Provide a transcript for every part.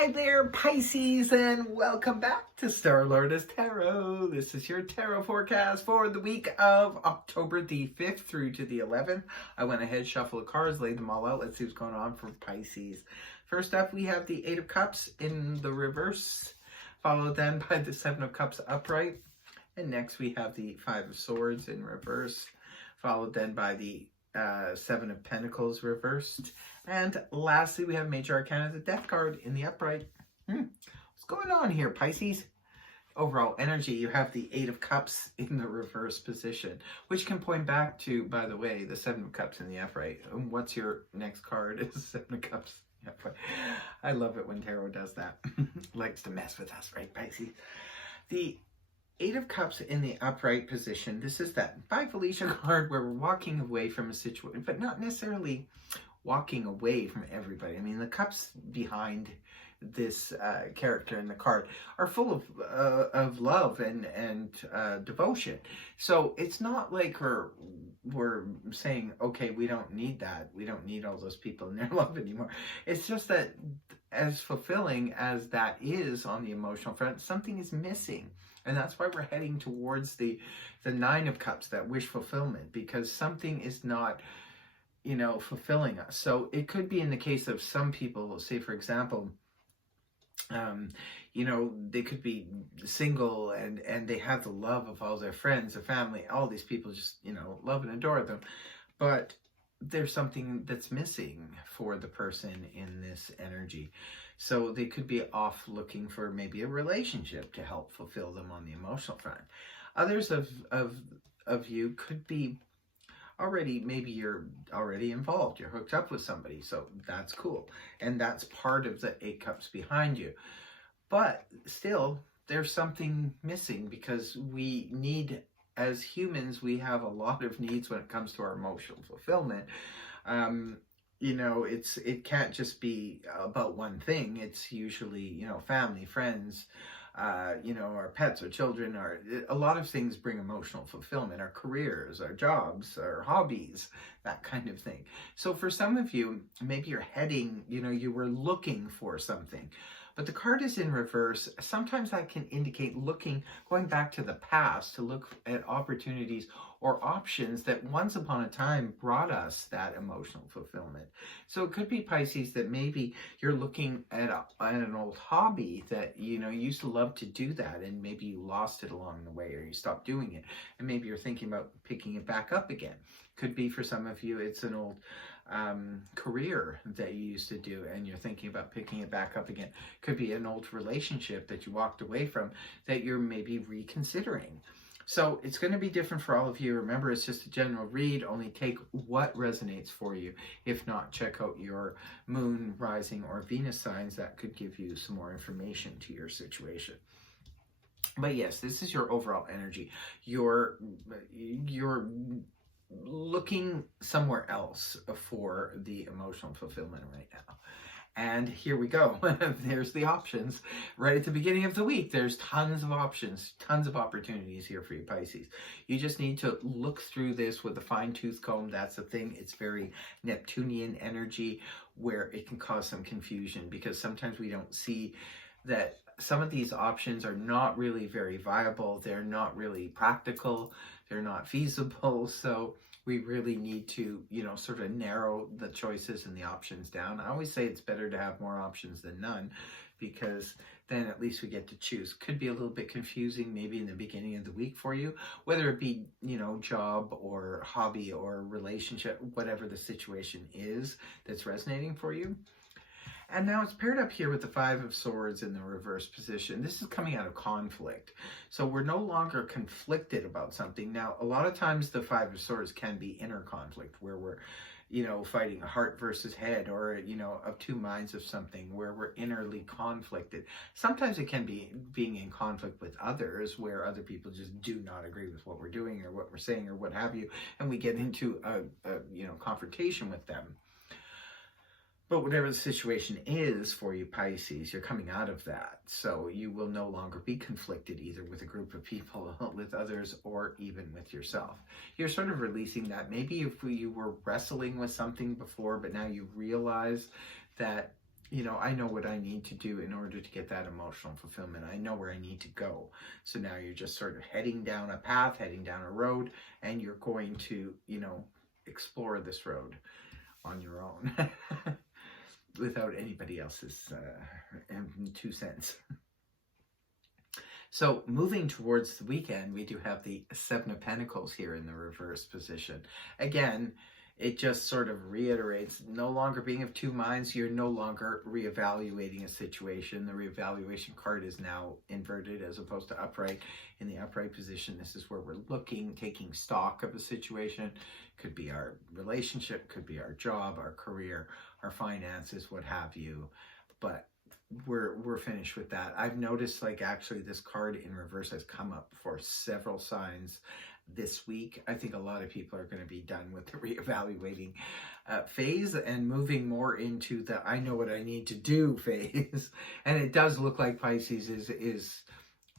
Hi there, Pisces, and welcome back to Star Lorda's Tarot. This is your tarot forecast for the week of October the 5th through to the 11th. I went ahead, shuffled the cards, laid them all out. Let's see what's going on for Pisces. First up, we have the Eight of Cups in the reverse, followed then by the Seven of Cups upright. And next we have the Five of Swords in reverse, followed then by the Seven of Pentacles reversed. And lastly, we have Major Arcana, the Death card in the upright. What's going on here, Pisces? Overall energy, you have the Eight of Cups in the reverse position, which can point back to, by the way, the Seven of Cups in the upright. And what's your next card? Is Seven of Cups. I love it when tarot does that. Likes to mess with us, right, Pisces? The Eight of Cups in the upright position. This is that by Felicia card where we're walking away from a situation, but not necessarily walking away from everybody. I mean, the cups behind this character in the card are full of love and devotion. So it's not like we're saying, okay, we don't need that. We don't need all those people in their love anymore. It's just that as fulfilling as that is on the emotional front, something is missing. And that's why we're heading towards the Nine of Cups, that wish fulfillment, because something is not, fulfilling us. So it could be in the case of some people, say, for example, they could be single and they have the love of all their friends, their family, all these people just, love and adore them. But there's something that's missing for the person in this energy. So they could be off looking for maybe a relationship to help fulfill them on the emotional front. Others of you could be maybe you're already involved. You're hooked up with somebody. So that's cool. And that's part of the Eight Cups behind you. But still, there's something missing because we need, as humans, we have a lot of needs when it comes to our emotional fulfillment. It can't just be about one thing. It's usually, family, friends, our pets, our children, a lot of things bring emotional fulfillment, our careers, our jobs, our hobbies, that kind of thing. So for some of you, maybe you're heading, you were looking for something, but the card is in reverse. Sometimes that can indicate going back to the past to look at opportunities or options that once upon a time brought us that emotional fulfillment. So it could be, Pisces, that maybe you're looking at an old hobby that, you used to love to do that, and maybe you lost it along the way or you stopped doing it. And maybe you're thinking about picking it back up again. Could be for some of you, it's an old career that you used to do and you're thinking about picking it back up again. Could be an old relationship that you walked away from that you're maybe reconsidering. So it's going to be different for all of you. Remember, it's just a general read. Only take what resonates for you. If not, check out your moon, rising, or Venus signs. That could give you some more information to your situation. But yes, this is your overall energy. You're looking somewhere else for the emotional fulfillment right now. And here we go. There's the options. Right at the beginning of the week, there's tons of options, tons of opportunities here for you, Pisces. You just need to look through this with a fine-tooth comb. That's the thing. It's very Neptunian energy where it can cause some confusion because sometimes we don't see that some of these options are not really very viable. They're not really practical. They're not feasible. So we really need to, sort of narrow the choices and the options down. I always say it's better to have more options than none because then at least we get to choose. Could be a little bit confusing maybe in the beginning of the week for you, whether it be, job or hobby or relationship, whatever the situation is that's resonating for you. And now it's paired up here with the Five of Swords in the reverse position. This is coming out of conflict. So we're no longer conflicted about something. Now, a lot of times the Five of Swords can be inner conflict where we're, fighting heart versus head or, of two minds of something where we're innerly conflicted. Sometimes it can be being in conflict with others where other people just do not agree with what we're doing or what we're saying or what have you. And we get into a confrontation with them. But whatever the situation is for you, Pisces, you're coming out of that. So you will no longer be conflicted either with a group of people, with others, or even with yourself. You're sort of releasing that. Maybe if you were wrestling with something before, but now you realize that I know what I need to do in order to get that emotional fulfillment. I know where I need to go. So now you're just sort of heading down a path, heading down a road, and you're going to, explore this road on your own without anybody else's 2 cents. So moving towards the weekend, we do have the Seven of Pentacles here in the reverse position. Again, it just sort of reiterates no longer being of two minds. You're no longer reevaluating a situation. The reevaluation card is now inverted as opposed to upright. In the upright position, this is where we're looking, taking stock of a situation. Could be our relationship, could be our job, our career, our finances, what have you. But we're finished with that. I've noticed, like, actually this card in reverse has come up for several signs this week. I think a lot of people are going to be done with the reevaluating phase and moving more into the I know what I need to do phase. And it does look like Pisces is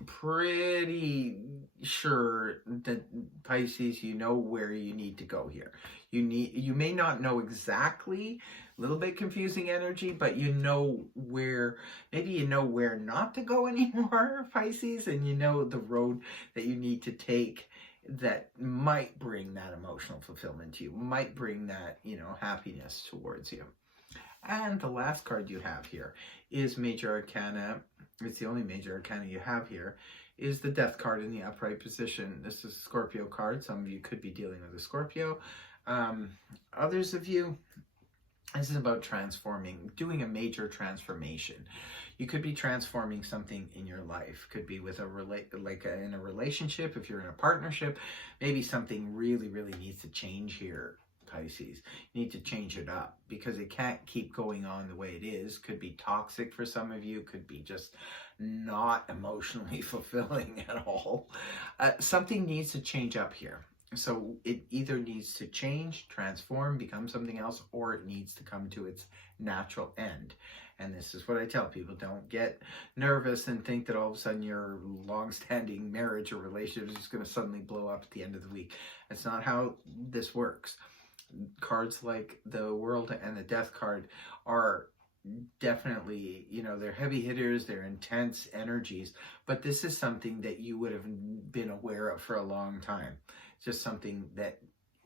pretty sure that Pisces, you know where you need to go here. You may not know exactly, a little bit confusing energy, but you know where, maybe you know where not to go anymore, Pisces, and you know the road that you need to take that might bring that emotional fulfillment to you, might bring that, happiness towards you. And the last card you have here is Major Arcana. It's the only Major Arcana you have here, is the Death card in the upright position. This is a Scorpio card. Some of you could be dealing with a Scorpio. Others of you, this is about transforming, doing a major transformation. You could be transforming something in your life. Could be with in a relationship. If you're in a partnership, maybe something really, really needs to change here, Pisces. You need to change it up because it can't keep going on the way it is. Could be toxic for some of you. Could be just not emotionally fulfilling at all. Something needs to change up here. So it either needs to change, transform, become something else, or it needs to come to its natural end. And this is what I tell people. Don't get nervous and think that all of a sudden your long-standing marriage or relationship is just going to suddenly blow up at the end of the week. That's not how this works. Cards like the World and the Death card are definitely, they're heavy hitters, they're intense energies, but this is something that you would have been aware of for a long time. Just something that,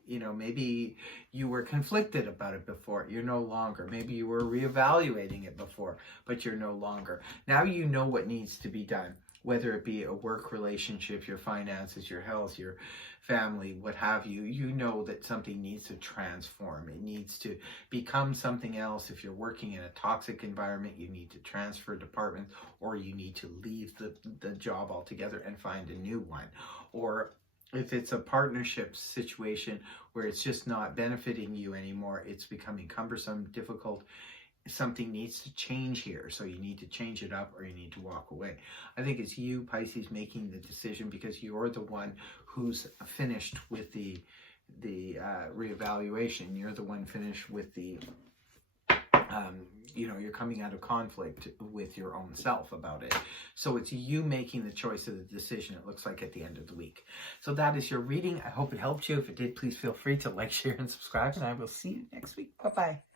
maybe you were conflicted about it before. You're no longer. Maybe you were reevaluating it before, but you're no longer. Now you know what needs to be done, whether it be a work relationship, your finances, your health, your family, what have you. You know that something needs to transform. It needs to become something else. If you're working in a toxic environment, you need to transfer departments, or you need to leave the job altogether and find a new one. Or if it's a partnership situation where it's just not benefiting you anymore, it's becoming cumbersome, difficult, something needs to change here. So you need to change it up or you need to walk away. I think it's you, Pisces, making the decision because you're the one who's finished with the reevaluation. You're the one finished with the you're coming out of conflict with your own self about it. So it's you making the choice of the decision, it looks like, at the end of the week. So that is your reading. I hope it helped you. If it did, please feel free to like, share, and subscribe, and I will see you next week. Bye-bye.